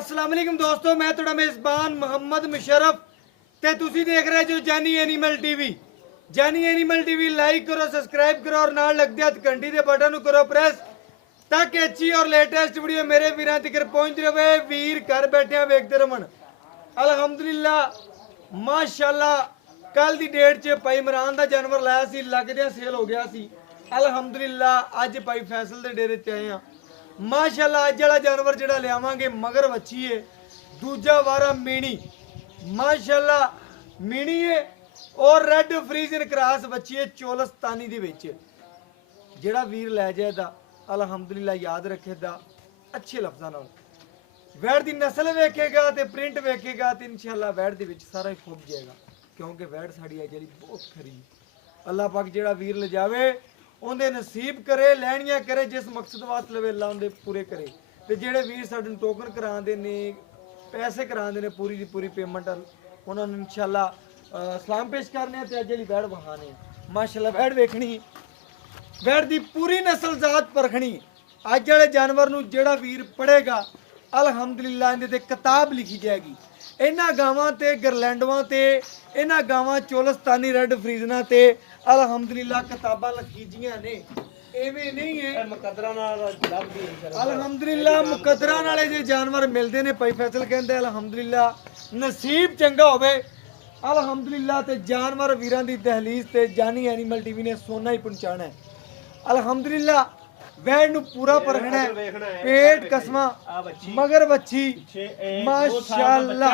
अस्सलाम वालेकुम दोस्तों, मैं थोड़ा मेज़बान मोहम्मद मुशर्रफ ते तुसी देख रहे जो जानी एनिमल टीवी। जानी एनिमल टीवी लाइक करो, सब्सक्राइब करो और नाल लगदे हथ घंटी दे बटन नूं करो प्रेस ताकि अच्छी और लेटेस्ट वीडियो मेरे वीरां तक पहुंचती रहे। वीर घर बैठे वेखते रहन। अल्हम्दुलिल्लाह माशाअल्लाह कल दी डेट च भाई इमरान दा जानवर लाया सी, लगदे सेल हो गया सी। अल्हम्दुलिल्लाह अज भाई फैसल दे डेरे ते आए हां। माशाअल्लाह अज वाला जानवर जिहड़ा लियावांगे मगर वच्छी है, दूजा वारा मीणी। माशाअल्लाह मीणी है और रेड फ्रीजन क्रॉस बच्ची है चोलस्तानी दे विच। जिहड़ा वीर लै जाएदा अल्हम्दुलिल्लाह याद रखेगा अच्छे लफ्ज़ां नाल। वैड़ दी नस्ल वेखेगा ते प्रिंट वेखेगा ते इंशाअल्लाह वैड़ दे विच सारा ही खुब जाएगा, क्योंकि वैड़ साड़ी है जिहड़ी बहुत खरी। अल्लाह पाक जिहड़ा वीर ले जावे उहदे नसीब करे, लैणियां करे, जिस मकसद वास्ते लवे अल्लाह उहदे पूरे करे। ते जिहड़े वीर साडे टोकन करांदे ने, पैसे करांदे ने, पूरी दी पूरी पेमेंट उन्हां नूं इंशाअल्लाह सलाम पेश करने ते अज वाली वैड़ वहाने। माशाअल्लाह वैड़ वेखनी, वैड़ दी पूरी नस्ल जात परखनी। अज वाले जानवर नूं जिहड़ा वीर पढ़ेगा अल्हम्दुलिल्लाह इहदे ते किताब लिखी जाएगी। इन्हां गावां ते गरलैंडवां ते इन्हां गावां चोलस्तानी रेड फ्रीजना ते अल्हम्दुलिल्लाह किताबां लिखीजियां ने। एवें नहीं है मुकद्दरां नाल लभदी इंशाअल्लाह। अल्हम्दुलिल्लाह मुकद्दरां नाले जे जानवर मिलदे ने। भाई फैसल कहंदे अल्हम्दुलिल्लाह नसीब चंगा होवे अल्हम्दुलिल्लाह ते जानवर वीरां दी दहलीज ते जानी एनिमल टीवी ने सोना ही पहुंचाना है। अल्हम्दुलिल्लाह वैड़ नूं पूरा परखना है, पेट कसमा मगर बच्ची माशाअल्लाह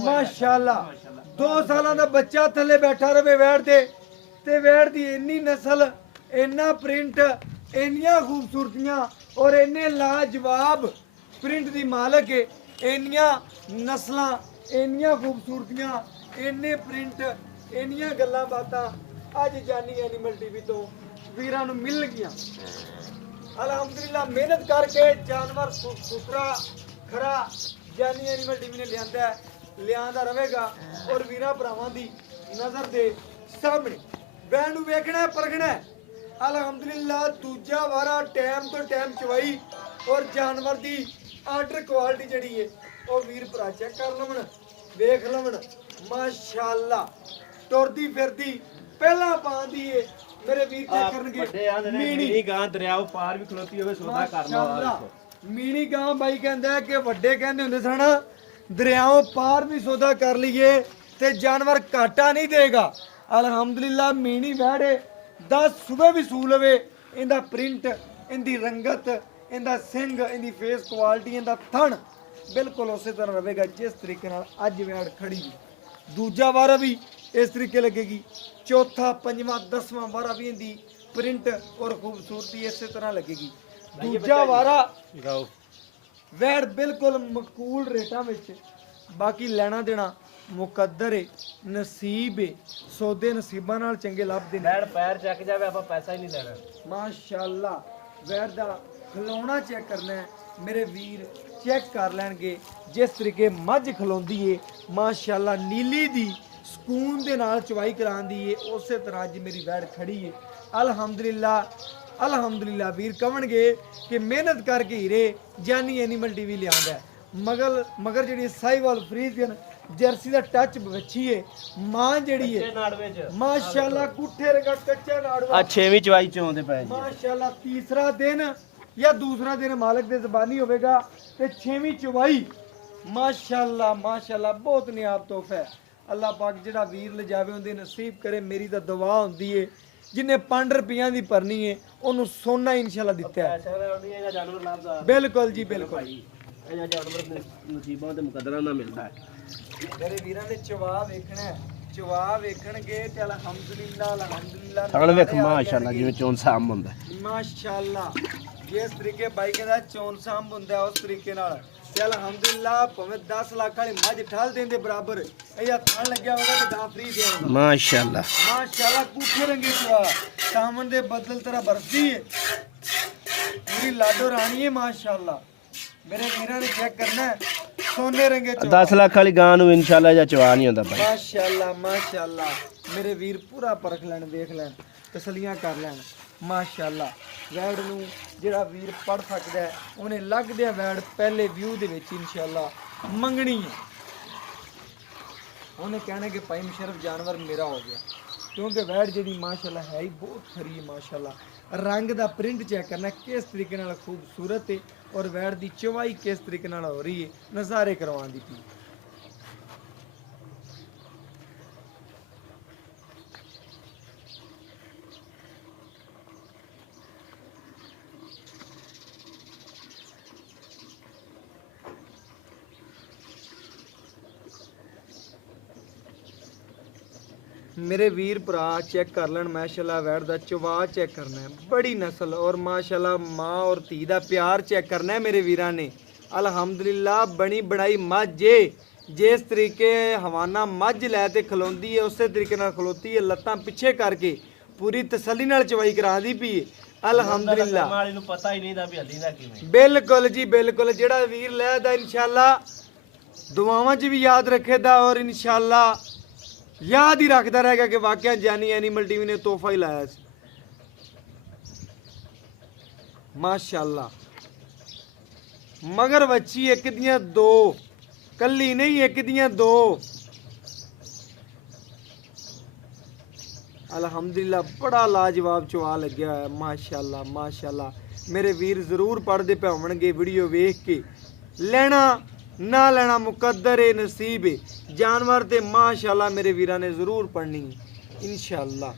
माशाअल्लाह 2 सालां दा बच्चा थल्ले बैठा रहे वैड़ ते वैड़ दी इन्नी नस्ल, इन्ना प्रिंट, इन्नियां खूबसूरतियां और इन्ने लाजवाब प्रिंट दी मालक है। इन्नियां नस्लां, इन्नियां खूबसूरतियां, इन्ने प्रिंट, इन्नियां गल्लां बातां अज जानी एनिमल टीवी तो वीरां नूं मिल गईयां। अल्हम्दुलिल्लाह मेहनत करके जानवर सुथरा खरा जानी एनिमल टीवी ने लियांदा रहेगा और वीरां भरावां दी नजर दे सामने वैड़ नूं वेखना परखना। अल्हम्दुलिल्लाह दूजा वारा टाइम तो टाइम चवाई और जानवर दी आर्डर क्वालिटी जिहड़ी है वो वीर भरा चेक कर लवन, वेख लवन। माशाअल्लाह टुरदी फिरदी पहला पांदी है मेरे वीर चेक करनगे। मीणी गां दरियाओ पार भी खलोती होवे सौदा कर लो। मीणी गां बाई कहंदा है कि वड्डे कहंदे हुंदे सन दरियाओं पार भी सौदा कर लीए ते जानवर घाटा नहीं देगा। अल्हम्दुलिल्लाह मीणी वैड़ 10 सुबह भी सू लवे। इंदा प्रिंट, इंदी रंगत, इंदा सिंग, इंदी फेस क्वालिटी, इंदा थन बिल्कुल उस तरह रहेगा जिस तरीके नाल अज वैड़ खड़ी। दूजा वारा भी इस तरीके लगेगी, चौथा, पंजवां, 10वां वारा भी इंदी प्रिंट और खूबसूरती इस तरह लगेगी। दूजा वारा वैड़ बिल्कुल मकूल रेटां विच। बाकी लैना देना मुकद्दर है, नसीब है, सौदे नसीबां नाल चंगे लभदे ने। वैड़ पैर चक जावे आपां पैसा ही नहीं लेना। माशाअल्लाह वैड़ दा खिलौना चेक करना है मेरे वीर चेक कर लैणगे। जिस तरीके मझ खलोंदी है माशाअल्लाह नीली दी ਸਕੂਨ ਦੇ ਨਾਲ ਚਵਾਈ ਕਰਾਂਦੀ ਏ, ਉਸੇ ਤਰ੍ਹਾਂ ਅੱਜ ਮੇਰੀ ਵੈੜ ਖੜੀ ਏ। ਅਲਹਮਦੁਲਿल्लाह ਅਲਹਮਦੁਲਿल्लाह ਵੀਰ ਕਹਣਗੇ ਕਿ ਮਿਹਨਤ ਕਰਕੇ ਹੀਰੇ ਜਾਨੀ ਐਨੀਮਲ ਟੀਵੀ ਲਿਆਂਦਾ। ਮਗਰ ਜਿਹੜੀ ਸਾਈਵਾਲ ਫਰੀਜ਼ਨ ਜਰਸੀ ਦਾ ਟੱਚ ਬੱਚੀ ਏ, ਮਾਂ ਜਿਹੜੀ ਏ ਮਾਸ਼ਾਅੱਲਾ ਕੁੱਠੇ ਰਗਾ ਕੱਚਾ ਨਾੜਵਾ ਆ 6ਵੀਂ ਚਵਾਈ ਚੋਂਦੇ ਪਏ ਜੀ। ਮਾਸ਼ਾਅੱਲਾ ਤੀਸਰਾ ਦਿਨ ਜਾਂ ਦੂਸਰਾ ਦਿਨ ਮਾਲਕ ਦੇ ਜ਼ਬਾਨੀ ਹੋਵੇਗਾ ਤੇ 6ਵੀਂ ਚਵਾਈ ਮਾਸ਼ਾਅੱਲਾ ਮਾਸ਼ਾਅੱਲਾ ਬਹੁਤ ਨਿਆਬ ਤੋਹਫਾ ਹੈ। अल्लाह पाक जिहड़ा वीर ले जावे उहदे नसीब करे। मेरी तो दुआ हुंदी है जिन्हें 5 रुपया की भरनी है उन्होंने सोना इंशाअल्लाह दिता है। बिल्कुल जी बिल्कुल नसीबां ते मुकद्दरां नाल मिलदा है। मेरे वीरां ने चवा वेखना है, चवा वेखणगे ते अल्हम्दुलिल्लाह अल्हम्दुलिल्लाह थण वेख माशाअल्लाह जिवें चोन साम हुंदा माशाअल्लाह जिस तरीके बाई कहदा चोन साम हुंदा उस तरीके नाल अल्हम्दुलिल्लाह भावें 10 लाख वाली मझ ठल देंदे बराबर या थान लग्या होगा तो दा फ्री दे होगा। माशाअल्लाह माशाअल्लाह कुठे रंगे चवा सामन दे बदल तरह बरसदी है पूरी लाडो रानी है। माशाअल्लाह मेरे वीरां ने चेक करना है सोने रंगे चवा 10 लाख वाली गां नूं इंशाअल्लाह जा चवा नहीं होंदा भाई। माशाअल्लाह माशाअल्लाह मेरे वीर पूरा परख लैन, देख लैन, तसलियां कर लैन। माशाअल्लाह वैड़ नूं ਜਿਹੜਾ ਵੀਰ ਪੜ ਸਕਦਾ ਹੈ ਉਹਨੇ ਲੱਗਦਿਆ ਵੈੜ ਪਹਿਲੇ ਵਿਊ ਦੇ ਵਿੱਚ ਇਨਸ਼ਾਅੱਲਾ ਮੰਗਣੀ ਹੈ। ਉਹਨੇ ਕਹਿਣਾ ਕਿ ਭਾਈ ਮੁਸ਼ਰਫ ਜਾਨਵਰ ਮੇਰਾ ਹੋ ਗਿਆ, ਕਿਉਂਕਿ ਵੈੜ ਜਿਹੜੀ ਮਾਸ਼ਾਅੱਲਾ ਹੈ ਹੀ ਬਹੁਤ ਖਰੀ ਹੈ। ਮਾਸ਼ਾਅੱਲਾ ਰੰਗ ਦਾ ਪ੍ਰਿੰਟ ਚੈੱਕ ਕਰਨਾ ਕਿਸ ਤਰੀਕੇ ਨਾਲ ਖੂਬਸੂਰਤ ਹੈ, ਔਰ ਵੈੜ ਦੀ ਚਵਾਈ ਕਿਸ ਤਰੀਕੇ ਨਾਲ ਹੋ ਰਹੀ ਹੈ, ਨਜ਼ਾਰੇ ਕਰਵਾਉਣ ਦੀ ਪਈ। मेरे वीर भरा चेक कर लें माशाल्लाह वैड़ दा चवा चेक करना है, बड़ी नस्ल और माशाल्लाह माँ और धी दा प्यार चेक करना है मेरे वीरां ने। अल्हम्दुलिल्लाह बनी बनाई मझ जे जिस तरीके हवाना मझ लै ते खलोंदी है उस तरीके नाल खलोती है, लत्तां पिछे करके पूरी तसल्ली नाल चवाई करांदी पई है। अल्हम्दुलिल्लाह माली नूं पता ही नहीं दा भी हल्दी दा किवें। बिल्कुल जी बिल्कुल, जेड़ा वीर लैदा इंशाल्लाह दुआवां च भी याद रखेदा और इंशाल्लाह याद ही रखता रहेगा कि वाकया जानी एनिमल टीवी ने तोहफा ही लाया सी। माशाल्लाह मगर बच्ची एक दियां दो, कली नहीं एक दियां दो। अल्हम्दुलिल्लाह बड़ा लाजवाब चवा लग्या है। माशाल्लाह माशाल्लाह मेरे वीर जरूर पढ़ते पे होणगे वीडियो वेख के, लेना ना लेना मुकद्दर है नसीब है। जानवर ते माशाल्लाह मेरे वीरा ने जरूर पढ़नी इंशाल्लाह।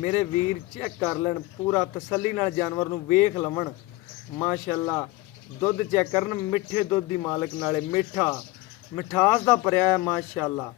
मेरे वीर चेक कर लेन पूरा तसल्ली नाल जानवर नूं वेख लवन। माशाल्लाह दुध चेक करन, मिठे दुध दी मालक नाले मिठा मिठास दा भरिया है माशाल्लाह।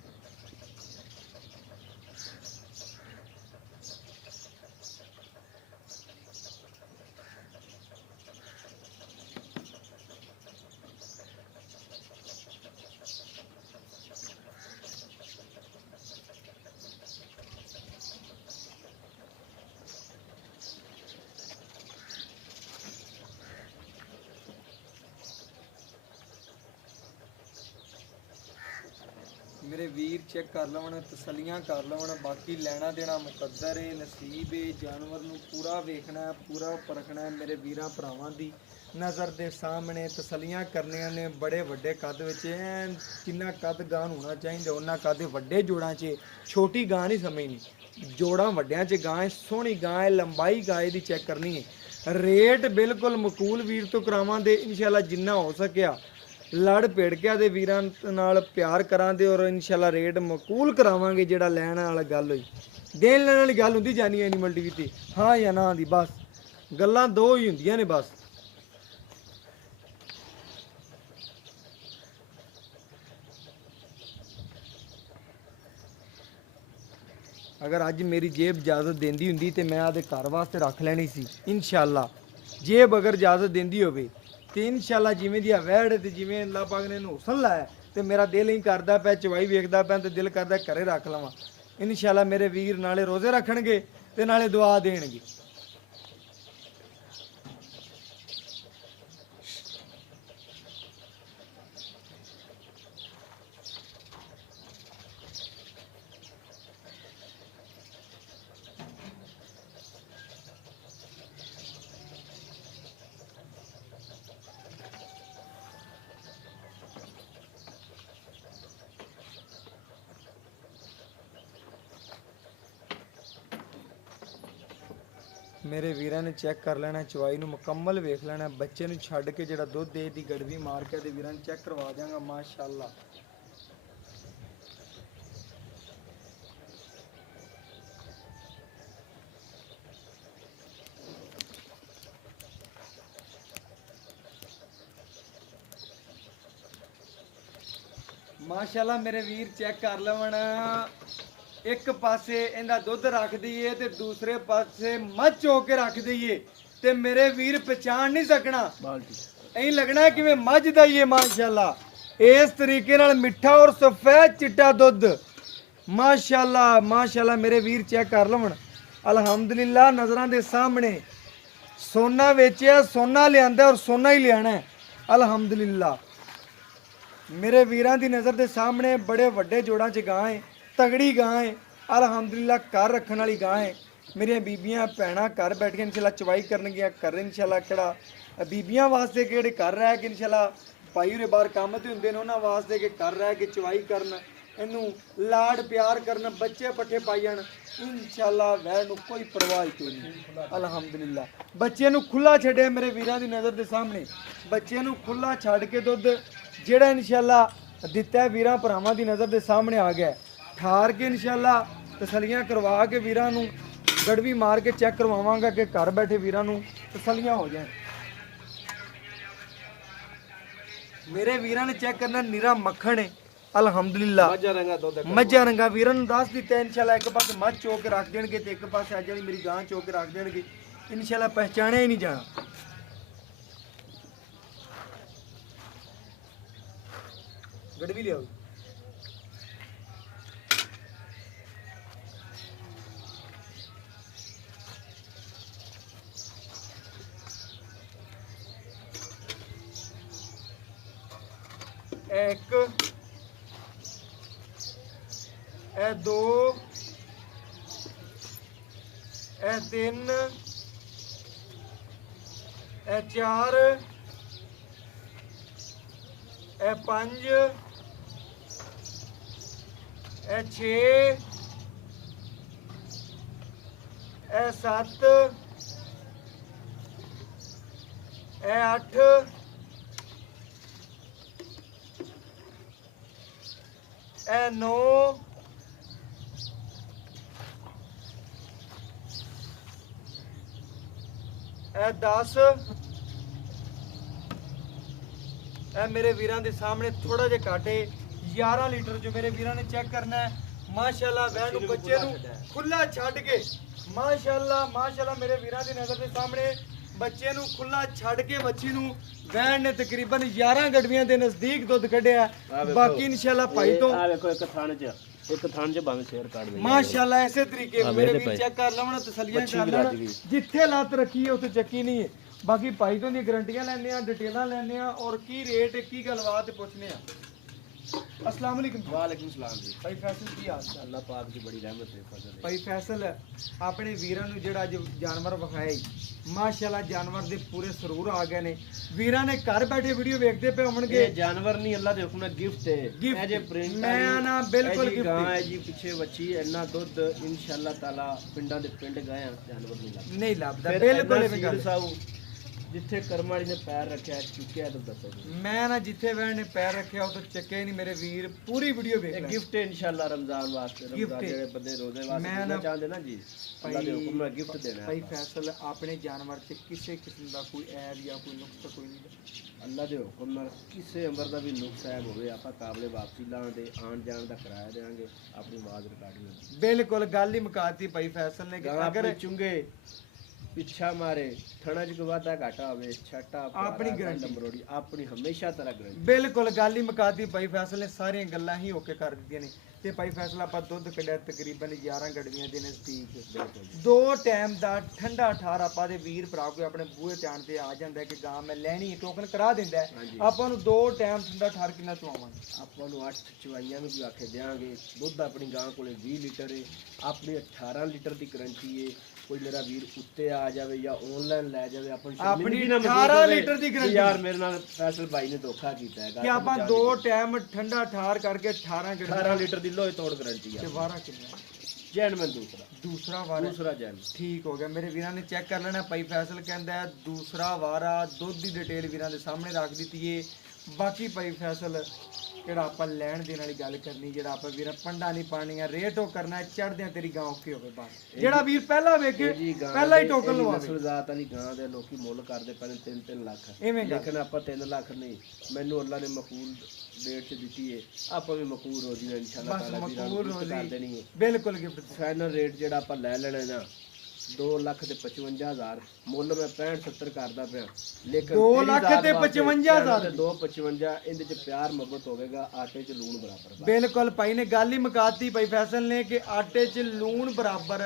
मेरे वीर चेक कर लवन, तसलियां कर लवन। बाकी लेना देना मुकद्दर है नसीब है। जानवर नूं पूरा वेखना है, पूरा परखना है। मेरे वीरां भरावां दी नज़र दे सामने तसलियां करनियां ने। बड़े वड्डे कद विच ऐन जिन्ना कद गां होना चाहिए उन्ना कद वड्डे जोड़ां च, छोटी गां नहीं समझनी। जोड़ां वड्डियां च गां है, सोहनी गां है, लंबाई गाय दी चेक करनी है। रेट बिल्कुल मकूल वीर तो करावांगे इंशाल्लाह, जिन्ना हो सकिया लड़ पेड़किया दे वीरां नाल प्यार करांदे और इंशाल्लाह रेट मकूल करावांगे। जेड़ा लैण वाला गल होई देण लैण वाली गल हुंदी जानी एनिमल टीवी ते, हाँ या ना दी बस गल्लां दो ही हुंदियां ने बस। अगर अज मेरी जेब इजाजत देंदी हुंदी ते मैं आदे घर वास्ते रख लैनी सी इंशाल्लाह। जेब अगर इजाजत देंदी होवे ते इंशाल्लाह जिवें दी वैड़ ते जिवें अल्लाह पाक ने हुसन लाया ते मेरा दिल ही करदा पै चवाई वेखदा पै ते दिल करदा घरे रख लवां। इंशाल्लाह मेरे वीर नाले रोजे रखणगे ते नाले दुआ देणगे। मेरे वीरां ने चेक कर लेना, चवाई नूं मुकम्मल वेख लेना। बच्चे नूं छड्ड के जिहड़ा दुध दे दी गड़वी मार के ते वीरां नूं चेक करवा देंगा माशाअल्लाह। माशाअल्लाह मेरे वीर चेक कर लवन। एक पासे इहदा दुध रख दईए ते दूसरे पासे मझ हो के रख दईए ते मेरे वीर पहचान नहीं सकना, ऐ लगना है कि मझ दा ही है। माशाअल्लाह इस तरीके नाल मिठा और सफेद चिट्टा दुध माशाअल्लाह माशाअल्लाह। मेरे वीर चेक कर लवन। अल्हम्दुलिल्लाह नज़रां दे सामने सोना वेचिया, सोना लियांदा और सोना ही लियाना है अल्हम्दुलिल्लाह। मेरे वीरां दी नज़र दे सामने बड़े वड्डे जोड़ां च गां है। ਤਗੜੀ ਗਾਂ ਹੈ ਅਲਹਮਦੁਲਿਲਾ। ਘਰ ਰੱਖਣ ਵਾਲੀ ਗਾਂ ਹੈ। ਮੇਰੀਆਂ ਬੀਬੀਆਂ ਭੈਣਾਂ ਘਰ ਬੈਠ ਕੇ ਇਨਸ਼ਾਅੱਲਾ ਚਵਾਈ ਕਰਨਗੀਆਂ, ਕਰਨ ਇਨਸ਼ਾਅੱਲਾ। ਕਿਹੜਾ ਬੀਬੀਆਂ ਵਾਸਤੇ ਕਿਹੜੇ ਘਰ ਰਹਿ ਕੇ ਇਨਸ਼ਾਅੱਲਾ ਭਾਈ ਉਰੇ ਬਾਹਰ ਕੰਮ ਤੇ ਹੁੰਦੇ ਨੇ, ਉਹਨਾਂ ਵਾਸਤੇ ਕਿ ਘਰ ਰਹਿ ਕੇ ਚਵਾਈ ਕਰਨ, ਇਹਨੂੰ ਲਾਡ ਪਿਆਰ ਕਰਨ, ਬੱਚੇ ਪੱਠੇ ਪਾਈ ਜਾਣ ਇਨਸ਼ਾਅੱਲਾ। ਵੈਰ ਨੂੰ ਕੋਈ ਪਰਵਾਹ ਹੀ ਕੋਈ ਨਹੀਂ ਅਲਹਮਦੁਲਿਲਾ। ਬੱਚੇ ਨੂੰ ਖੁੱਲਾ ਛੱਡਿਆ ਮੇਰੇ ਵੀਰਾਂ ਦੀ ਨਜ਼ਰ ਦੇ ਸਾਹਮਣੇ, ਬੱਚੇ ਨੂੰ ਖੁੱਲਾ ਛੱਡ ਕੇ ਦੁੱਧ ਜਿਹੜਾ ਇਨਸ਼ਾਅੱਲਾ ਦਿੱਤਾ ਵੀਰਾਂ ਭਰਾਵਾਂ ਦੀ ਨਜ਼ਰ ਦੇ ਸਾਹਮਣੇ ਆ ਗਿਆ। ਠਾਰ ਕੇ ਇਨਸ਼ਾਅੱਲਾ ਤਸੱਲੀਆਂ ਕਰਵਾ ਕੇ ਵੀਰਾਂ ਨੂੰ ਗੜਵੀ ਮਾਰ ਕੇ ਚੈੱਕ ਕਰਵਾਵਾਂਗਾ ਕਿ ਘਰ ਬੈਠੇ ਵੀਰਾਂ ਨੂੰ ਤਸੱਲੀਆਂ ਹੋ ਜਾਣ। ਮੇਰੇ ਵੀਰਾਂ ਨੇ ਚੈੱਕ ਕਰਨਾ ਨਿਰਾ ਮੱਖਣ ਹੈ ਅਲਹਮਦੁਲਿਲਾ। ਮੱਝਾਂ ਰੰਗਾ ਵੀਰਾਂ ਨੂੰ ਦੱਸ ਦਿੱਤਾ ਇਨਸ਼ਾਅੱਲਾ। ਇੱਕ ਪਾਸੇ ਮੱਝ ਚੋ ਕੇ ਰੱਖ ਦੇਣਗੇ ਤੇ ਇੱਕ ਪਾਸੇ ਆ ਜਿਹੜੀ ਮੇਰੀ ਗਾਂ ਚੋ ਕੇ ਰੱਖ ਦੇਣਗੇ ਇਨਸ਼ਾਅੱਲਾ। ਪਹਿਚਾਣਿਆ ਹੀ ਨਹੀਂ ਜਾਣਾ। ਗੜਵੀ ਲਿਆਓ। ਇੱਕ ਇਹ ਦੋ ਇਹ ਤਿੰਨ ਇਹ ਚਾਰ ਇਹ ਪੰਜ ਇਹ ਛੇ ਇਹ ਸੱਤ ਇਹ ਅੱਠ ਇਹ 9 ਇਹ 10 ਇਹ ਮੇਰੇ ਵੀਰਾਂ ਦੇ ਸਾਹਮਣੇ ਥੋੜਾ ਜਿਹਾ ਘਾਟੇ 11 ਲੀਟਰ ਜੋ ਮੇਰੇ ਵੀਰਾਂ ਨੇ ਚੈੱਕ ਕਰਨਾ ਹੈ ਮਾਸ਼ਾਅੱਲਾ। ਵੈਨ ਨੂੰ ਬੱਚੇ ਨੂੰ ਖੁੱਲਾ ਛੱਡ ਕੇ ਮਾਸ਼ਾਅੱਲਾ ਮਾਸ਼ਾਅੱਲਾ ਮੇਰੇ ਵੀਰਾਂ ਦੀ ਨਜ਼ਰ ਦੇ ਸਾਹਮਣੇ ਬੱਚੇ ਨੂੰ ਖੁੱਲਾ ਛੱਡ ਕੇ ਮੱਛੀ ਨੂੰ ਵੈਨ ਨੇ ਤਕਰੀਬਨ 11 ਗੜਵੀਆਂ ਦੇ ਨਜ਼ਦੀਕ ਦੁੱਧ ਕੱਢਿਆ। ਬਾਕੀ ਇਨਸ਼ਾਅੱਲਾ ਭਾਈ ਤੋਂ ਆ ਵੇਖੋ ਇੱਕ ਥਣ ਚ ਭਾਵੇਂ ਸ਼ੇਅਰ ਕੱਢ ਦੇ ਮਾਸ਼ਾਅੱਲਾ। ਐਸੇ ਤਰੀਕੇ ਮੇਰੇ ਵੀਰ ਚੈੱਕ ਕਰ ਲਵਣ, ਤਸੱਲੀਆਂ ਕਰ ਲੈਣ। ਜਿੱਥੇ ਲੱਤ ਰੱਖੀ ਹੈ ਉੱਥੇ ਚੱਕੀ ਨਹੀਂ ਹੈ। ਬਾਕੀ ਭਾਈ ਤੋਂ ਦੀਆਂ ਗਰੰਟੀਆਂ ਲੈਣੇ ਆ, ਡਿਟੇਲਾਂ ਲੈਣੇ ਆ ਔਰ ਕੀ ਰੇਟ ਕੀ ਗੱਲਬਾਤ ਪੁੱਛਨੇ ਆ। अस्सलाम वालेकुम। ਵਾਲੇਕੁਮ ਸਲਾਮ ਜੀ। ਭਾਈ ਫੈਸਲ ਕੀ ਹਾਲ ਚਾਲ? ਅੱਲਾਹ ਪਾਕ ਦੀ ਬੜੀ ਰਹਿਮਤ ਹੈ ਫਜ਼ਲ ਹੈ। ਭਾਈ ਫੈਸਲ ਆਪਣੇ ਵੀਰਾਂ ਨੂੰ ਜਿਹੜਾ ਅੱਜ ਜਾਨਵਰ ਵਿਖਾਇਆ ਮਾਸ਼ਾਅੱਲਾ ਜਾਨਵਰ ਦੇ ਪੂਰੇ ਸਰੂਰ ਆ ਗਏ ਨੇ। ਵੀਰਾਂ ਨੇ ਘਰ ਬੈਠੇ ਵੀਡੀਓ ਵੇਖਦੇ ਪਏ ਹੋਣਗੇ। ਇਹ ਜਾਨਵਰ ਨਹੀਂ ਅੱਲਾਹ ਦੇ ਹੁਕਮ ਨਾਲ ਗਿਫਟ ਹੈ। ਇਹ ਜੇ ਪ੍ਰਿੰਟ ਮੈਂ ਨਾ ਬਿਲਕੁਲ ਗਿਫਟ ਗਾਂ ਹੈ ਜੀ। ਪਿੱਛੇ ਬੱਚੀ ਇੰਨਾ ਦੁੱਧ ਇਨਸ਼ਾਅੱਲਾ ਤਾਲਾ ਪਿੰਡਾਂ ਦੇ ਪਿੰਡ ਗਏ ਆ ਜਾਨਵਰ ਨਹੀਂ ਲੱਭਦਾ। ਬਿਲਕੁਲ ਇਹ ਗੱਲ ਸਾਊ ਜਿੱਥੇ ਕਰਮ ਵਾਲੀ ਨੇ ਪੈਰ ਰੱਖਿਆ ਚੁੱਕਿਆ ਤਾਂ ਦੱਸੋ ਮੈਂ ਨਾ ਜਿੱਥੇ ਵੈਣ ਨੇ ਪੈਰ ਰੱਖਿਆ ਉਹ ਤਾਂ ਚੱਕੇ ਨਹੀਂ ਮੇਰੇ ਵੀਰ। ਪੂਰੀ ਵੀਡੀਓ ਵੇਖ ਲੈ। ਗਿਫਟ ਹੈ ਇਨਸ਼ਾਅੱਲਾ ਰਮਜ਼ਾਨ ਵਾਸਤੇ। ਰਮਜ਼ਾਨ ਜਿਹੜੇ ਬੰਦੇ ਰੋਜ਼ੇ ਵਾਸਤੇ ਚਾਹੁੰਦੇ ਨਾ ਜੀ ਅੱਲਾਹ ਦੇ ਹੁਕਮ ਨਾਲ ਗਿਫਟ ਦੇਣਾ। ਭਾਈ ਫੈਸਲ ਆਪਣੇ ਜਾਨਵਰ 'ਚ ਕਿਸੇ ਕਿਸਮ ਦਾ ਕੋਈ ਐਬ ਜਾਂ ਕੋਈ ਨੁਕਸ ਕੋਈ ਨਹੀਂ। ਅੱਲਾਹ ਦੇ ਹੁਕਮ ਨਾਲ ਕਿਸੇ ਅੰਬਰ ਦਾ ਵੀ ਨੁਕਸ ਐਬ ਹੋਵੇ ਆਪਾਂ ਕਾਬਲੇ ਵਾਪਸੀ ਲਾਉਂਦੇ ਆਣ ਜਾਣ ਦਾ ਕਿਰਾਇਆ ਦੇਵਾਂਗੇ। ਆਪਣੀ ਆਵਾਜ਼ ਰਿਕਾਰਡਿੰਗ ਬਿਲਕੁਲ ਗੱਲ ਹੀ ਮੁਕਾਤੀ ਭਾਈ ਫੈਸਲ ਨੇ ਕਿ ਅਗਰ ਚੁੰਗੇ ਪਿੱਛਾ ਮਾਰੇ ਥਣਾ ਚ ਵਾਧਾ ਘਾਟਾ ਹੋਵੇ ਛੱਟਾ ਆਪਣੀ ਗਰੰਟੀ ਮਰੋੜੀ ਆਪਣੀ ਹਮੇਸ਼ਾ ਤਰ੍ਹਾਂ ਗਰੰਟੀ। ਬਿਲਕੁਲ ਗੱਲ ਹੀ ਮੁਕਾਤੀ ਭਾਈ ਫੈਸਲ ਨੇ ਸਾਰੀਆਂ ਗੱਲਾਂ ਹੀ ਓਕੇ ਕਰ ਦਿੱਤੀਆਂ ਨੇ। ਤੇ ਭਾਈ ਫੈਸਲਾ ਆਪਾਂ ਦੁੱਧ ਕੱਢਿਆ ਤਕਰੀਬਨ 11 ਗੜਵੀਆਂ ਦੇ ਨਜ਼ਦੀਕ। ਦੋ ਟਾਈਮ ਦਾ ਠੰਡਾ ਠਾਰ ਆਪਾਂ ਦੇ ਵੀਰ ਭਰਾ ਕੋਈ ਆਪਣੇ ਬੂਹੇ ਧਿਆਨ ਤੇ ਆ ਜਾਂਦਾ ਕਿ ਗਾਂ ਮੈਂ ਲੈਣੀ ਟੋਕਨ ਕਰਾ ਦਿੰਦਾ। ਆਪਾਂ ਨੂੰ ਦੋ ਟਾਈਮ ਠੰਡਾ ਠਾਰ ਕਿੰਨਾ ਚਵਾਵਾਂਗੇ? ਆਪਾਂ ਨੂੰ 8 ਚਵਾਈਆਂ ਨੂੰ ਵੀ ਆਖੇ ਦੇਾਂਗੇ। ਦੁੱਧ ਆਪਣੀ ਗਾਂ ਕੋਲੇ 20 ਲੀਟਰ ਹੈ। ਆਪਣੀ 18 ਲੀਟਰ ਦੀ ਗਰੰਟੀ ਹੈ। ਕੋਈ ਮੇਰਾ ਵੀਰ ਉੱਤੇ ਆ ਜਾਵੇ ਜਾਂ ਆਨਲਾਈਨ ਲੈ ਜਾਵੇ ਆਪਣੀ 18 ਲੀਟਰ ਦੀ ਗਰੰਟੀ। ਯਾਰ ਮੇਰੇ ਨਾਲ ਫੈਸਲ ਭਾਈ ਨੇ ਧੋਖਾ ਕੀਤਾ ਹੈ ਕਿ ਆਪਾਂ ਦੋ ਟਾਈਮ ਠੰਡਾ ਠਾਰ ਕਰਕੇ 18 ਲੀਟਰ ਦੀ ਲੋਹੇ ਤੋੜ ਗਰੰਟੀ ਹੈ। ਤੇ ਵਾਰਾ ਕਿੰਨਾ? ਜੈਨਮਨ ਦੂਸਰਾ ਵਾਰਾ। ਦੂਸਰਾ ਜੈਨ ਠੀਕ ਹੋ ਗਿਆ। ਮੇਰੇ ਵੀਰਾਂ ਨੇ ਚੈੱਕ ਕਰ ਲੈਣਾ। ਭਾਈ ਫੈਸਲ ਕਹਿੰਦਾ ਦੂਸਰਾ ਵਾਰਾ। ਦੁੱਧ ਦੀ ਡਿਟੇਲ ਵੀਰਾਂ ਦੇ ਸਾਹਮਣੇ ਰੱਖ ਦਿੱਤੀ ਏ। ਬਾਕੀ ਭਾਈ ਫੈਸਲ ਜਿਹੜਾ ਆਪਾਂ ਲੈਣ ਦੇਣ ਵਾਲੀ ਗੱਲ ਕਰਨੀ, ਜਿਹੜਾ ਆਪਾਂ ਵੀਰਾਂ ਪੰਡਾ ਨਹੀਂ ਪਾਣੀਆਂ, ਰੇਟ ਉਹ ਕਰਨਾ ਚੜਦਿਆਂ ਤੇਰੀ ਗਾਂ ਓਕੇ ਹੋਵੇ ਬਸ। ਜਿਹੜਾ ਵੀਰ ਪਹਿਲਾਂ ਵੇਖੇ ਪਹਿਲਾਂ ਹੀ ਟੋਕਨ ਲਵਾਵੇ। ਨਸਲ ਜ਼ਾਤ ਵਾਲੀ ਗਾਂ ਦੇ ਲੋਕੀ ਮੁੱਲ ਕਰਦੇ ਪਏ 3-3 ਲੱਖ। ਐਵੇਂ ਲੇਕਿਨ ਆਪਾਂ 3 ਲੱਖ ਨਹੀਂ, ਮੈਨੂੰ ਅੱਲਾ ਨੇ ਮਕਬੂਲ ਰੇਟ 'ਚ ਦਿੱਤੀ ਏ। ਆਪਾਂ ਵੀ ਮਕਬੂਲ ਰੋਜ਼ੀ ਇਨਸ਼ਾਅੱਲਾ ਤਾਲਾ ਮਕਬੂਲ ਕਰ ਦੇਣੀ ਹੈ। ਬਿਲਕੁਲ ਗਿਫਟ ਫਾਈਨਲ ਰੇਟ ਜਿਹੜਾ ਆਪਾਂ ਲੈ ਲੈਣਾ ਨਾ 2,55,000 ਮੁੱਲ ਮੈਂ 65-70 ਕਰਦਾ ਪਿਆ। ਲੇਕਿਨ 2,55,000 2,55 ਇਹਦੇ ਚ ਪਿਆਰ ਮੁਹੱਬਤ ਹੋਵੇਗਾ। ਆਟੇ ਚ ਲੂਣ ਬਰਾਬਰ। ਬਿਲਕੁਲ ਭਾਈ ਨੇ ਗੱਲ ਹੀ ਮੁਕਾਤੀ ਭਾਈ ਫੈਸਲ ਨੇ ਕਿ ਆਟੇ 'ਚ ਲੂਣ ਬਰਾਬਰ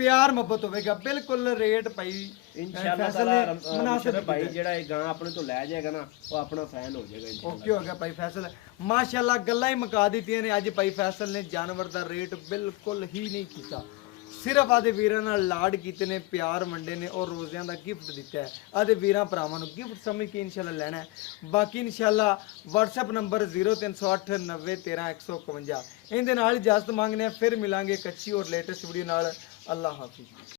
ਪਿਆਰ ਮੁਹੱਬਤ ਹੋਵੇਗਾ ਬਿਲਕੁਲ ਰੇਟ ਭਾਈ ਇਨਸ਼ਾਅੱਲਾ ਫੈਸਲ ਤਾਲਾ ਨੇ ਮੁਨਾਸਿਬ ਭਾਈ ਜਿਹੜਾ ਇਹ ਗਾਂ ਆਪਣੇ ਤੋਂ ਲੈ ਜਾਏਗਾ ਨਾ ਉਹ ਆਪਣਾ ਫੈਨ ਹੋ ਜਾਏਗਾ ਇਨਸ਼ਾਅੱਲਾ। ਓਕੇ ਹੋ ਗਿਆ ਭਾਈ ਫੈਸਲ ਮਾਸ਼ਾਅੱਲਾ ਗੱਲਾਂ ਹੀ ਮੁਕਾ ਦਿੱਤੀਆਂ ਨੇ ਅੱਜ ਭਾਈ ਫੈਸਲ ਨੇ ਜਾਨਵਰ ਦਾ ਰੇਟ ਬਿਲਕੁਲ ਹੀ ਨਹੀਂ ਕੀਤਾ ਸਿਰਫ ਆਦੇ ਵੀਰਾਂ ਨਾਲ ਲਾਡ ਕੀਤੇ ਨੇ ਪਿਆਰ ਵੰਡੇ ਨੇ ਔਰ ਰੋਜ਼ਿਆਂ ਦਾ ਗਿਫਟ ਦਿੱਤਾ ਹੈ ਆਦੇ ਵੀਰਾਂ ਭਰਾਵਾਂ ਨੂੰ ਗਿਫਟ ਸਮਝ ਕੇ ਇਨਸ਼ਾਅੱਲਾ ਲੈਣਾ ਹੈ ਬਾਕੀ ਇਨਸ਼ਾਅੱਲਾ WhatsApp ਨੰਬਰ 0308 90 13 151 ਇਹਦੇ ਨਾਲ ਇਜਾਜ਼ਤ ਮੰਗਨੇ ਆ ਫਿਰ ਮਿਲਾਂਗੇ ਇੱਕ ਅੱਛੀ ਔਰ ਲੇਟੈਸਟ ਵੀਡੀਓ ਨਾਲ ਅੱਲਾਹ ਹਾਫਿਜ਼।